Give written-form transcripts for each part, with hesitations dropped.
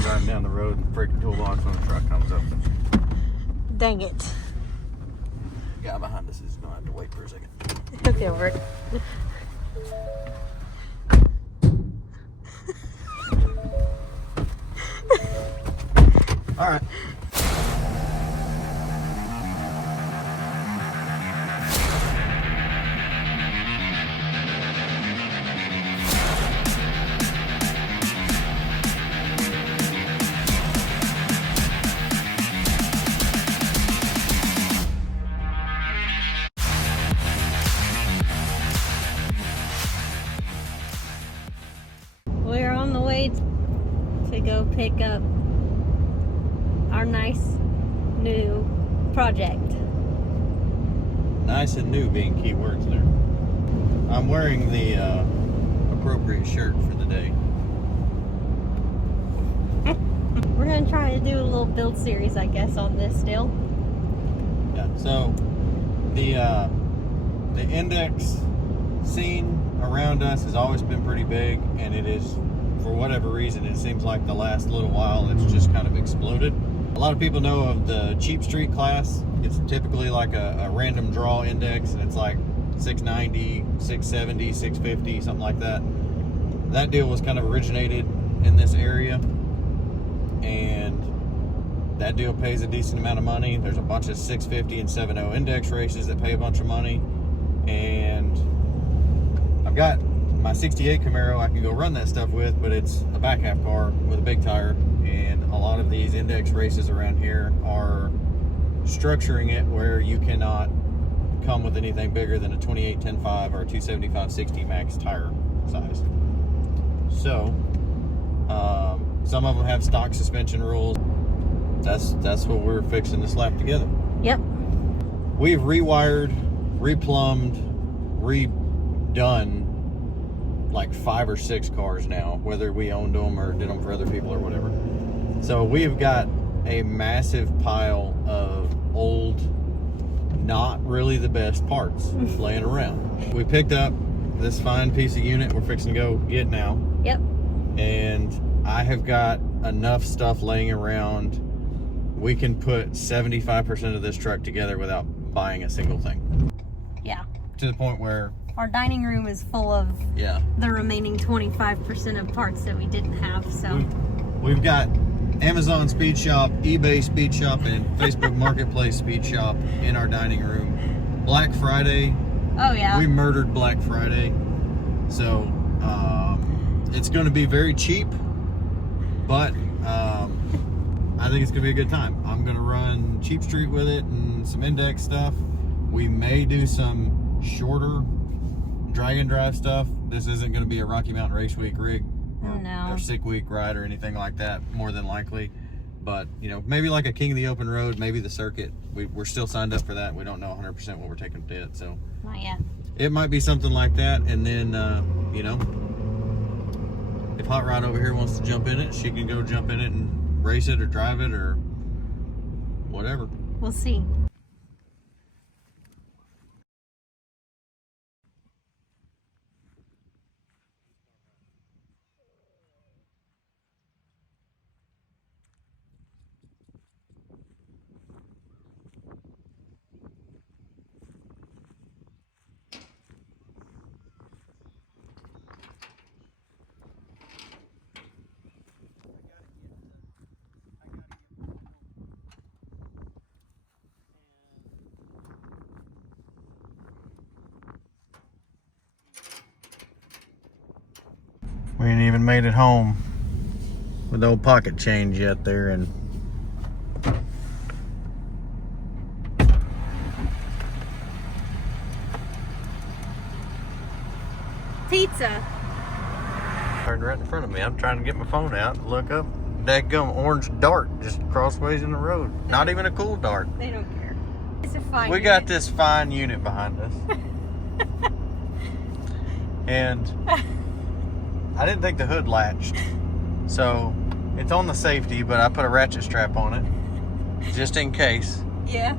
Driving down the road and freaking toolbox on the truck comes up. Dang it. The guy behind us is gonna have to wait for a second. Okay, over it. All right. We're on the way to go pick up our nice new project. Nice and new being key words there. I'm wearing the appropriate shirt for the day. We're gonna try to do a little build series, I guess, on this still. Yeah. So the index scene around us has always been pretty big, and it is, for whatever reason, it seems like the last little while it's just kind of exploded. A lot of people know of the Cheap Street class. It's typically like a random draw index, and it's like 690, 670, 650, something like that. That deal was kind of originated in this area, and that deal pays a decent amount of money. There's a bunch of 650 and 70 index races that pay a bunch of money, and I've got my 68 Camaro I can go run that stuff with, but it's a back half car with a big tire, and a lot of these index races around here are structuring it where you cannot come with anything bigger than a 28 10.5 or a 275 60 max tire size. So some of them have stock suspension rules. That's what we're fixing to slap together. Yep. We've rewired, replumbed, redone like 5 or 6 cars now, whether we owned them or did them for other people or whatever. So we've got a massive pile of old, not really the best parts laying around. We picked up this fine piece of unit we're fixing to go get now. Yep. And I have got enough stuff laying around. We can put 75% of this truck together without buying a single thing. Yeah. To the point where Our dining room is full of the remaining 25% of parts that we didn't have, so. We've got Amazon Speed Shop, eBay Speed Shop, and Facebook Marketplace Speed Shop in our dining room. Black Friday. Oh, yeah. We murdered Black Friday. So, it's going to be very cheap, but I think it's going to be a good time. I'm going to run Cheap Street with it and some index stuff. We may do some shorter drag and drive stuff. This isn't going to be a Rocky Mountain Race Week rig or Sick Week ride or anything like that, more than likely. But, you know, maybe like a King of the Open Road, maybe the circuit. We're still signed up for that. We don't know 100% what we're taking to it, so. Not yet. It might be something like that, and then, you know, if Hot Rod over here wants to jump in it, she can go jump in it and race it or drive it or whatever. We'll see. We ain't even made it home with no pocket change yet there, and Pizza. turned right in front of me. I'm trying to get my phone out and look up. Dadgum orange dart just crossways in the road. Not even a cool dart. They don't care. It's a fine We unit. got this fine unit behind us. And I didn't think the hood latched. So it's on the safety, but I put a ratchet strap on it just in case. Yeah.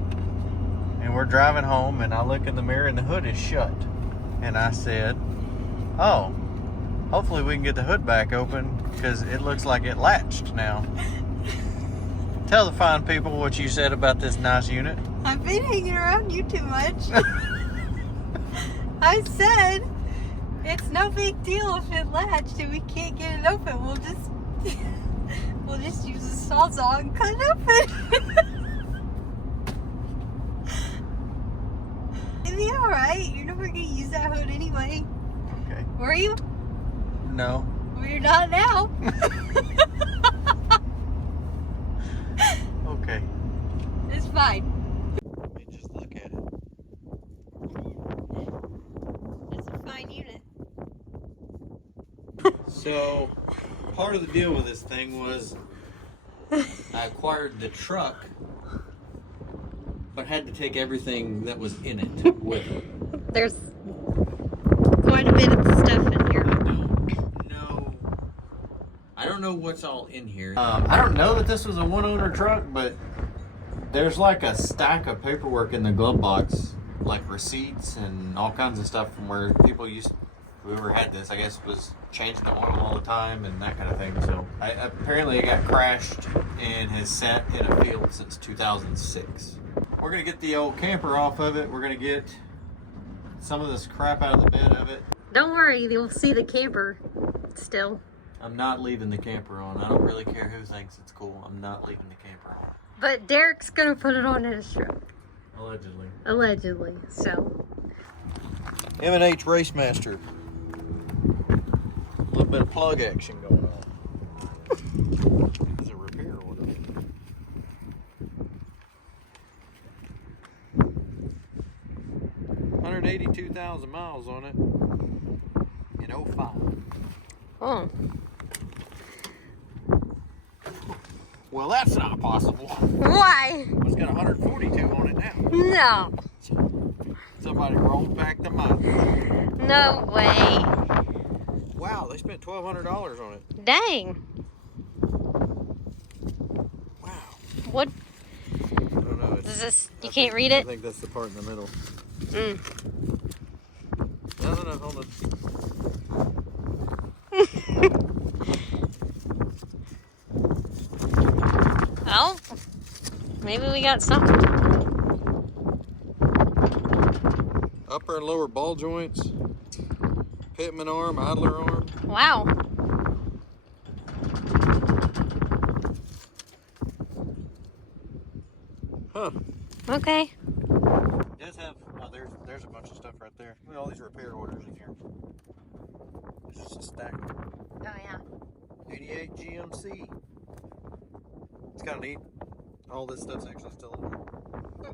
And we're driving home, and I look in the mirror and the hood is shut. And I said, oh, Hopefully we can get the hood back open because it looks like it latched now. Tell the fine people what you said about this nice unit. I've been hanging around you too much. I said it's no big deal if it latched and we can't get it open. We'll just use a sawzall and cut it open. It'll be alright. You're never gonna use that hood anyway. Okay. Were you? No. Well, you're not now. Okay. It's fine. Let me just look at it. It's a fine unit. So, part of the deal with this thing was I acquired the truck, but had to take everything that was in it with it. There's quite a bit of stuff in here. I don't know what's all in here. I don't know that this was a one-owner truck, but there's like a stack of paperwork in the glove box, like receipts and all kinds of stuff from where people whoever had this, I guess, was changing the oil all the time and that kind of thing. So apparently it got crashed and has sat in a field since 2006. We're gonna get the old camper off of it. We're gonna get some of this crap out of the bed of it. Don't worry, you'll see the camper still. I'm not leaving the camper on. I don't really care who thinks it's cool. I'm not leaving the camper on. But Derek's gonna put it on his truck. Allegedly. Allegedly, so. M&H Racemaster. A little bit of plug action going on. It's a repair order. $182,000 miles on it in 05. Oh. Well, that's not possible. Why? It's got 142 on it now. No. Somebody rolled back the mileage. No way. Wow, they spent $1,200 on it. Dang. Wow. What? I don't know. Is this, you can't read it? I think that's the part in the middle. Mm. No, hold on. Oh, maybe we got something. Upper and lower ball joints, pitman arm, idler arm. Wow. Huh. Okay. It does have, oh, there's a bunch of stuff right there. Look at all these repair orders in here. It's just a stack. Oh, yeah. 88 GMC. It's kind of neat. All this stuff's actually still in there.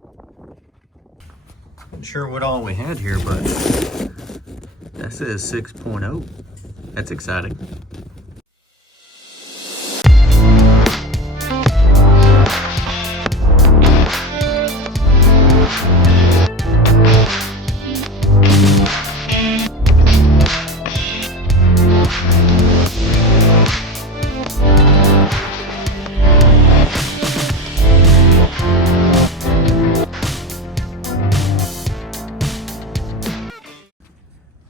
Not sure what all we had here, but that says 6.0. That's exciting.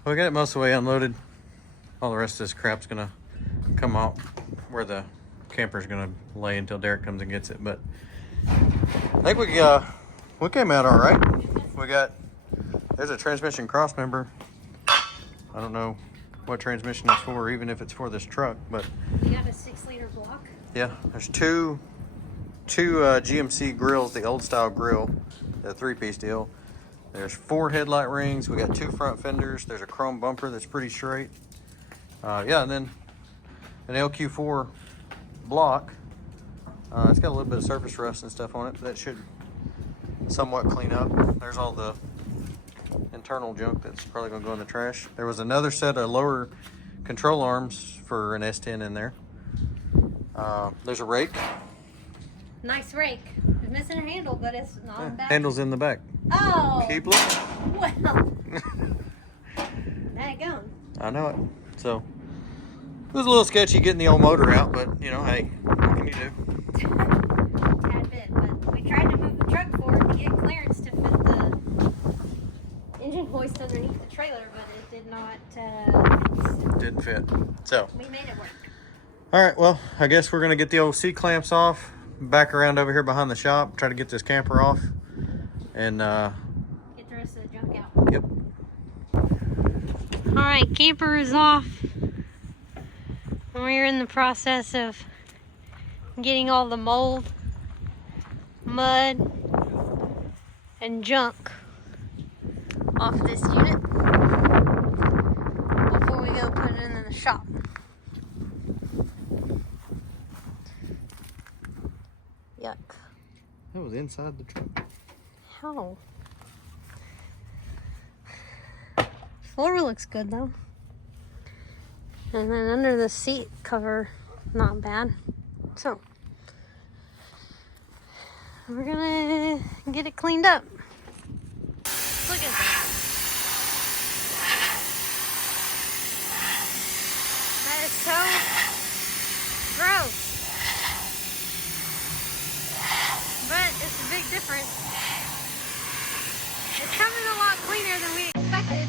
We got it most of the way unloaded. All the rest of this crap's gonna come out where the camper's gonna lay until Derek comes and gets it. But I think we came out all right. There's a transmission cross member. I don't know what transmission it's for, even if it's for this truck, but You got a 6-liter block? yeah, there's two GMC grills, the old style grill, the 3-piece deal. There's 4 headlight rings. We got 2 front fenders. There's a chrome bumper that's pretty straight. Yeah, and then an LQ4 block. It's got a little bit of surface rust and stuff on it, but that should somewhat clean up. There's all the internal junk that's probably gonna go in the trash. There was another set of lower control arms for an S10 in there. There's a rake. Nice rake. It's missing a handle, but it's not on back. Handle's in the back. Oh. Keep looking. Well. Daggone. I know it. So it was a little sketchy getting the old motor out, but you know, hey, what can you do? Tad bit, but we tried to move the truck forward to get clearance to fit the engine hoist underneath the trailer, but it did didn't fit. So we made it work. all right, well, I guess we're gonna get the old C-clamps off, back around over here behind the shop, try to get this camper off, and get the rest of the junk out. Yep. All right, camper is off. We're in the process of getting all the mold, mud, and junk off this unit before we go put it in the shop. Yuck. That was inside the truck. How? Floor looks good though. And then under the seat cover, not bad. So, we're gonna get it cleaned up. Look at that. That is so gross. But it's a big difference. It's coming a lot cleaner than we expected.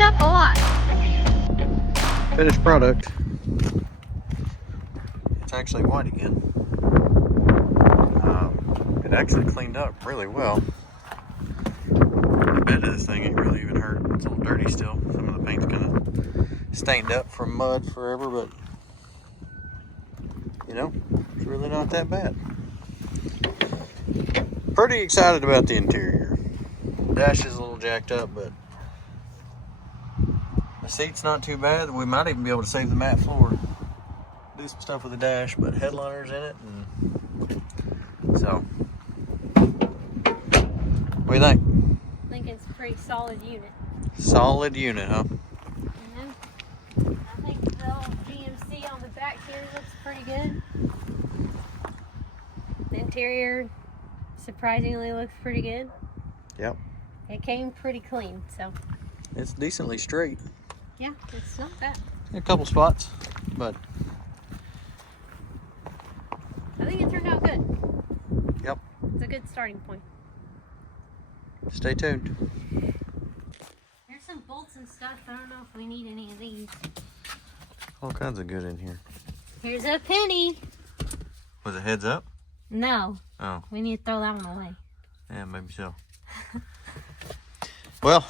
Up a lot. Finished product. It's actually white again. It actually cleaned up really well. The bed of this thing ain't really even hurt. It's a little dirty still. Some of the paint's kind of stained up from mud forever, but you know, it's really not that bad. Pretty excited about the interior. Dash is a little jacked up, but the seat's not too bad. We might even be able to save the matte floor. Do some stuff with the dash, but headliners in it. And so, what do you think? I think it's a pretty solid unit. Solid unit, huh? I think the old GMC on the back here looks pretty good. The interior surprisingly looks pretty good. Yep. It came pretty clean, so. It's decently straight. Yeah, it's not bad. A couple spots, but I think it turned out good. yep. It's a good starting point. Stay tuned. There's some bolts and stuff. I don't know if we need any of these. All kinds of good in here. Here's a penny. Was it heads up? No. Oh. We need to throw that one away. Yeah, maybe so. Well,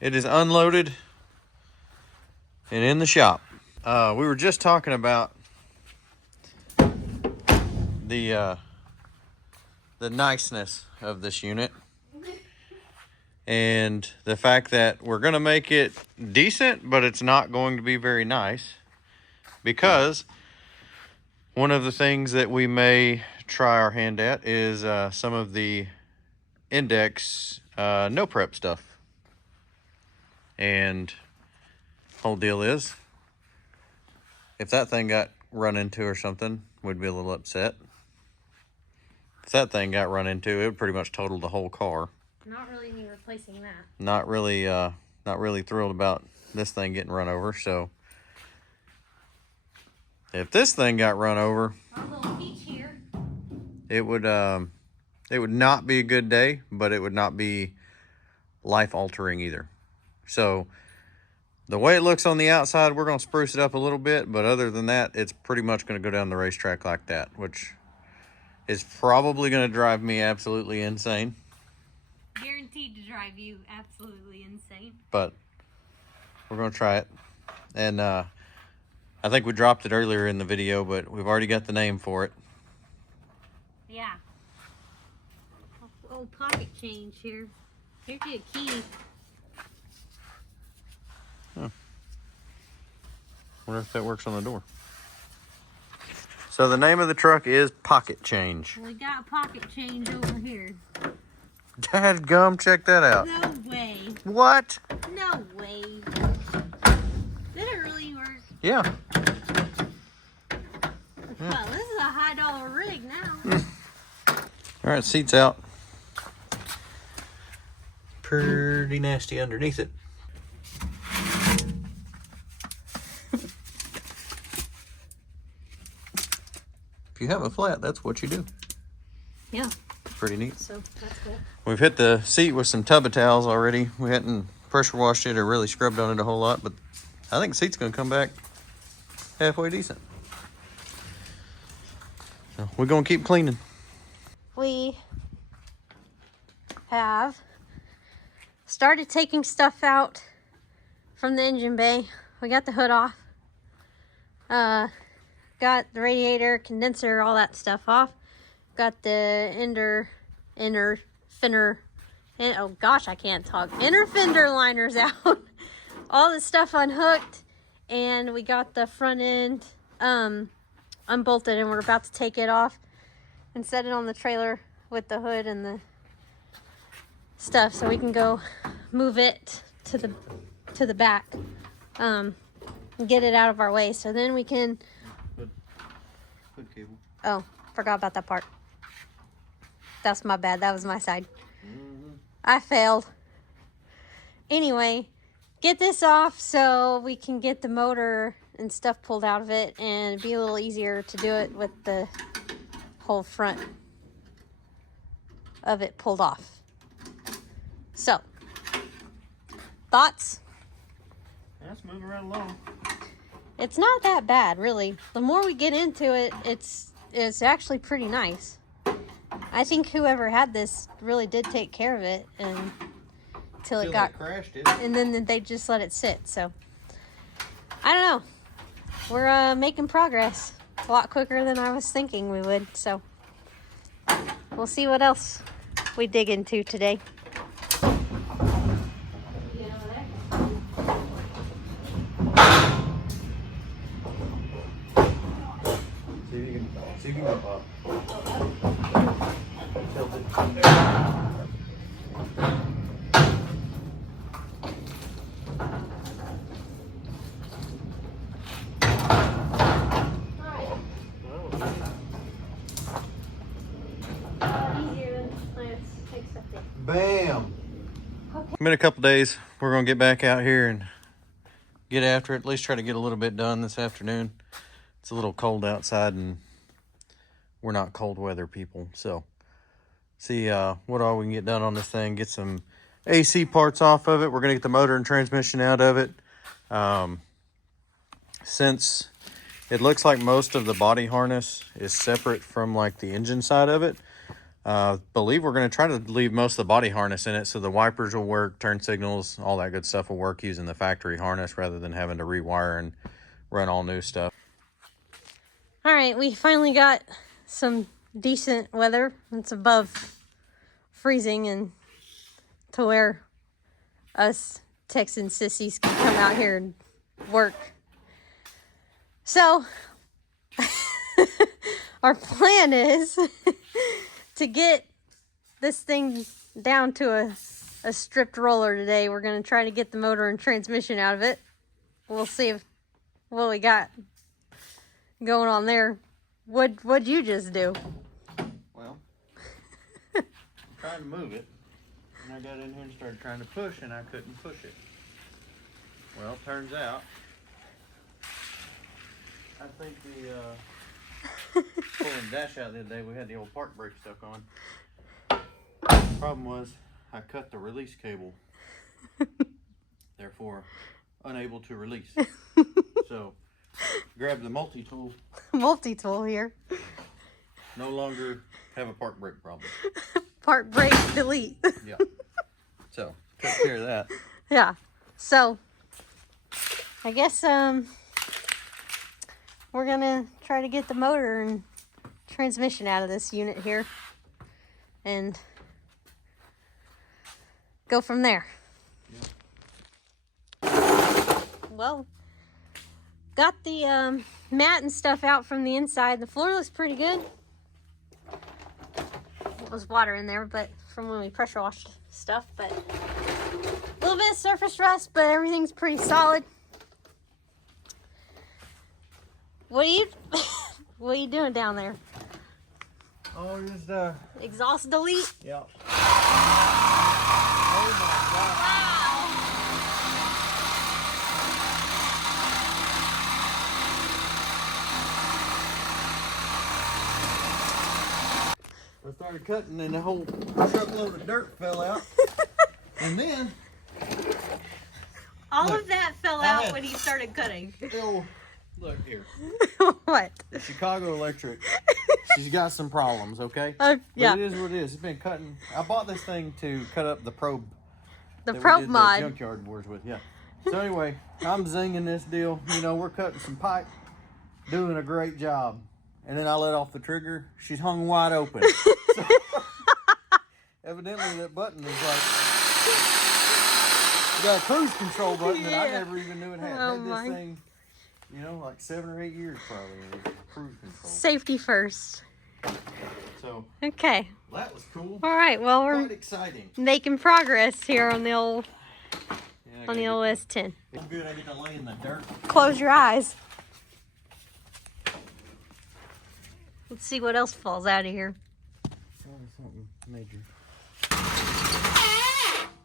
it is unloaded and in the shop. We were just talking about the niceness of this unit and the fact that we're going to make it decent, but it's not going to be very nice, because one of the things that we may try our hand at is some of the index no prep stuff. And whole deal is, if that thing got run into or something, we'd be a little upset. If that thing got run into, it would pretty much total the whole car. Not really need replacing that. Not really thrilled about this thing getting run over. So if this thing got run over, our little peach here, it would not be a good day, but it would not be life altering either. So the way it looks on the outside, we're going to spruce it up a little bit, but other than that, it's pretty much going to go down the racetrack like that, which is probably going to drive me absolutely insane. Guaranteed to drive you absolutely insane. But we're going to try it. And I think we dropped it earlier in the video, but we've already got the name for it. Yeah. Oh, pocket change here. Here's your key. Huh. Wonder if that works on the door. So the name of the truck is Pocket Change. We got pocket change over here. Dadgum, check that out. No way. What? No way. Did it really work? Yeah. Well, this is a high-dollar rig now. All right, seat's out. Pretty nasty underneath it. If you have a flat, that's what you do. Yeah. Pretty neat. So that's cool. We've hit the seat with some tub of towels already. We hadn't pressure washed it or really scrubbed on it a whole lot, but I think the seat's gonna come back halfway decent. So we're gonna keep cleaning. We have started taking stuff out from the engine bay. We got the hood off. Got the radiator, condenser, all that stuff off. Got the inner fender, and oh gosh, I can't talk. Inner fender liners out. All the stuff unhooked, and we got the front end unbolted, and we're about to take it off and set it on the trailer with the hood and the stuff, so we can go move it to the back, and get it out of our way. So then we can. Hood cable. Oh, forgot about that part. That's my bad. That was my side. I failed. Anyway, get this off so we can get the motor and stuff pulled out of it, and it'd be a little easier to do it with the whole front of it pulled off. So, thoughts? Let's move right along. It's not that bad, really. The more we get into it, it's actually pretty nice. I think whoever had this really did take care of it, and until it got crashed it. And then they just let it sit. So I don't know. We're making progress a lot quicker than I was thinking we would. So we'll see what else we dig into today. See if you can pop. Tilt it. Bam! Okay. Been a couple days. We're gonna get back out here and get after it. At least try to get a little bit done this afternoon. It's a little cold outside, and we're not cold weather people. So, see what all we can get done on this thing. Get some AC parts off of it. We're gonna get the motor and transmission out of it. Since it looks like most of the body harness is separate from like the engine side of it, believe we're going to try to leave most of the body harness in it, so the wipers will work, turn signals, all that good stuff will work using the factory harness rather than having to rewire and run all new stuff. All right, we finally got some decent weather. It's above freezing, and to where us Texan sissies can come out here and work. So our plan is to get this thing down to a stripped roller today. We're going to try to get the motor and transmission out of it. We'll see what we got going on there. What'd you just do? Well, I'm trying to move it, and I got in here and started trying to push, and I couldn't push it. Well, turns out, I think the pulling the dash out the other day, we had the old park brake stuck on. The problem was I cut the release cable, therefore unable to release. So grab the multi-tool. Multi-tool here. No longer have a park brake problem. Park brake delete. Yeah. So took care of that. Yeah. So I guess we're gonna try to get the motor and transmission out of this unit here and go from there. Yeah. Well, got the mat and stuff out from the inside. The floor looks pretty good. There was water in there, but from when we pressure washed stuff, but a little bit of surface rust, but everything's pretty solid. What are you doing down there? Oh, just Exhaust delete? yeah. Oh my God. I started cutting and the whole truckload of dirt fell out. And then All look, of that fell I out had- when he started cutting. look here. What? Chicago Electric. She's got some problems, okay? Yeah. But it is what it is. It's been cutting. I bought this thing to cut up the probe. The that we probe did mod. The junkyard wars with, yeah. So anyway, I'm zinging this deal. You know, we're cutting some pipe, doing a great job. And then I let off the trigger. She's hung wide open. So, evidently that button is like, you got a cruise control button that I never even knew it had. Oh Had this my. thing, you know, like 7 or 8 years probably. It was cruise control. Safety first. So Okay. that was cool. All right. Well, we're Quite exciting. making progress here on the old Yeah, on the old S10. It's good I get to lay in the dirt. Close your eyes. Let's see what else falls out of here. Something major.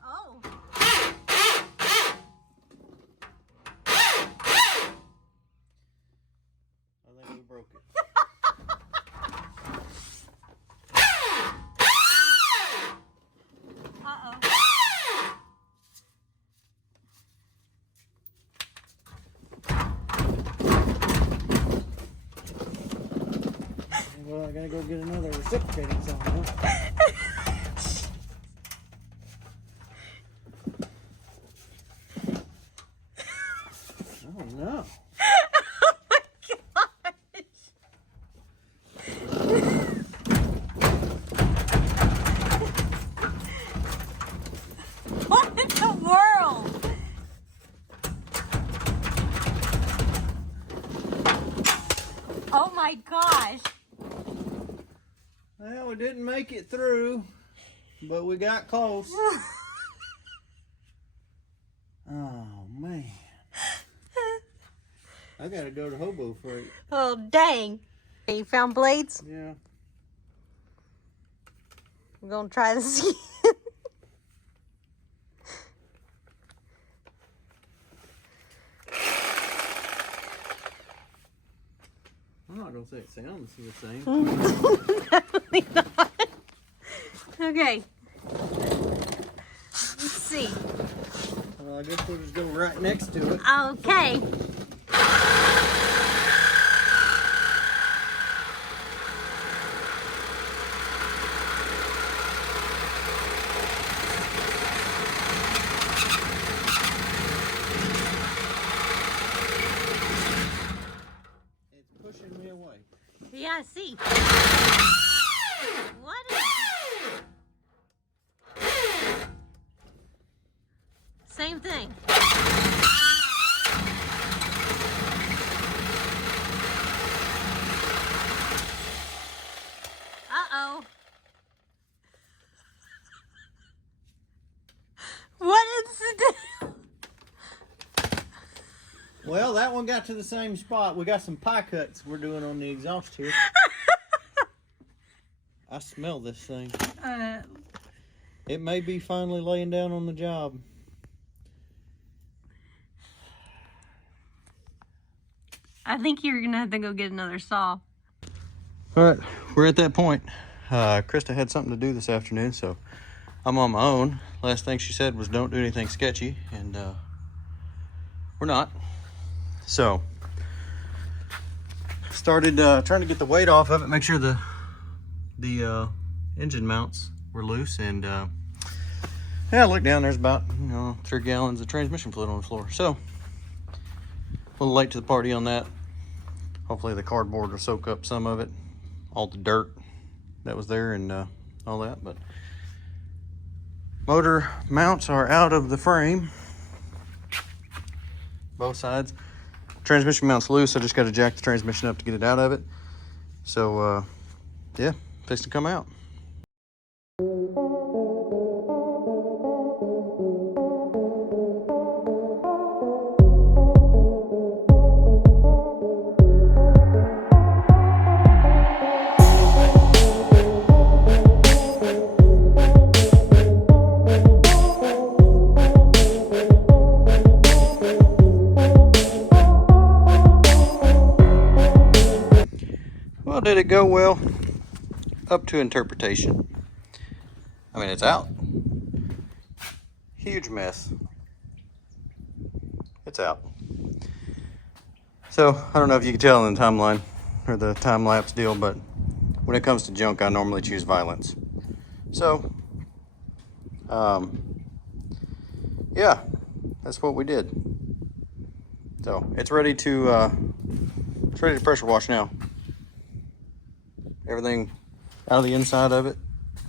Oh. I think we broke it. Uh-oh. Well, I gotta go get another reciprocating something, huh? Oh no. Oh my gosh. What in the world? Oh my gosh. Well, we didn't make it through, but we got close. Oh man. I gotta go to Hobo Freight. Oh dang. You found blades? Yeah. We're gonna try this again. I'm not gonna say it sounds the same. Definitely not. Okay. Let's see. Well, I guess we'll just go right next to it. Okay. It's pushing me away. Yeah, I see. What is Same thing. Uh-oh. What is the Well, that one got to the same spot. We got some pie cuts we're doing on the exhaust here. I smell this thing. It may be finally laying down on the job. I think you're gonna have to go get another saw. All right, we're at that point. Krista had something to do this afternoon, so I'm on my own. Last thing she said was don't do anything sketchy, and we're not. So, started trying to get the weight off of it, make sure the engine mounts were loose, and yeah, I looked down, there's about 3 gallons of transmission fluid on the floor. So, a little late to the party on that. Hopefully the cardboard will soak up some of it, all the dirt that was there and all that. But motor mounts are out of the frame, both sides. Transmission mount's loose. I just got to jack the transmission up to get it out of it. So yeah, fixing to come out. did it go well? Up to interpretation. I mean, it's out. Huge mess. It's out. So, I don't know if you can tell in the timeline or the time-lapse deal, but when it comes to junk, I normally choose violence. So, yeah, that's what we did. So, it's ready to pressure wash now. Everything out of the inside of it,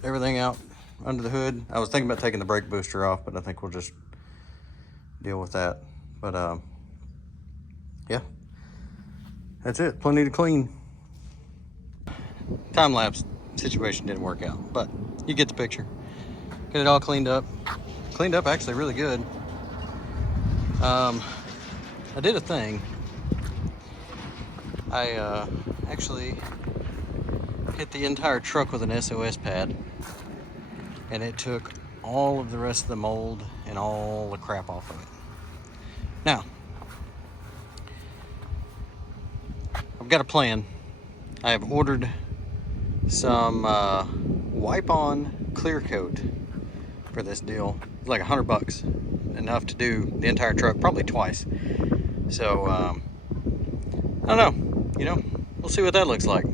everything out under the hood. I was thinking about taking the brake booster off, but I think we'll just deal with that. But yeah, that's it. Plenty to clean. Time-lapse situation didn't work out, but you get the picture. Get it all cleaned up. Cleaned up actually really good. I did a thing. I actually hit the entire truck with an SOS pad, and it took all of the rest of the mold and all the crap off of it. Now, I've got a plan. I have ordered some wipe-on clear coat for this deal. It's like $100, enough to do the entire truck, probably twice. So, I don't know, you know, we'll see what that looks like.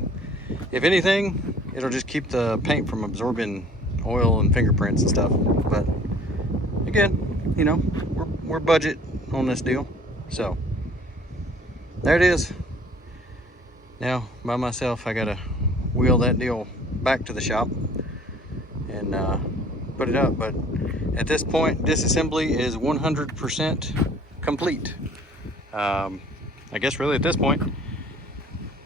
If anything, it'll just keep the paint from absorbing oil and fingerprints and stuff. But again, you know, we're budget on this deal. So there it is. Now by myself, I gotta wheel that deal back to the shop and put it up. But at this point, disassembly is 100% complete. I guess really at this point,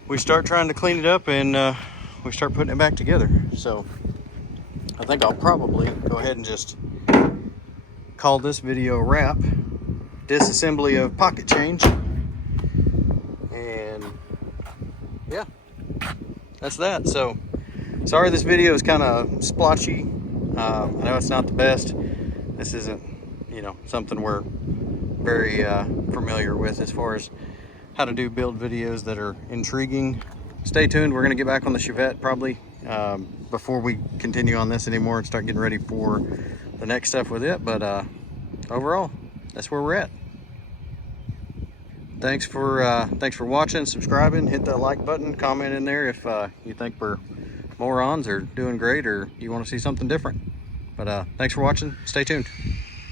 we start trying to clean it up and we start putting it back together. So I think I'll probably go ahead and just call this video a wrap. Disassembly of pocket change. And yeah, that's that. So sorry this video is kind of splotchy. I know it's not the best. This isn't, you know, something we're very familiar with as far as how to do build videos that are intriguing. Stay tuned. We're going to get back on the Chevette probably before we continue on this anymore and start getting ready for the next stuff with it. But overall, that's where we're at. Thanks for watching, subscribing, hit that like button, comment in there if you think we're morons or doing great or you want to see something different. But thanks for watching. Stay tuned.